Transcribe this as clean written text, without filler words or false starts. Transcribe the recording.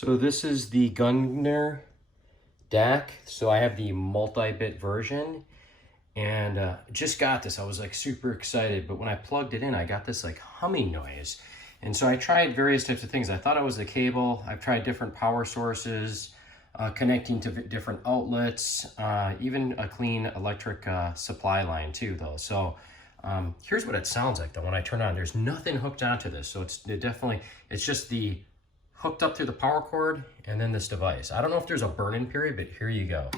So this is the Gungnir Dac. So I have the multi-bit version and just got this. I was like super excited, but when I plugged it in, I got this like humming noise. And so I tried various types of things. I thought it was the cable. I've tried different power sources, connecting to different outlets, even a clean electric supply line too though. So here's what it sounds like though when I turn it on. There's nothing hooked onto this. So it's just the hooked up through the power cord and then this device. I don't know if there's a burn-in period, but here you go.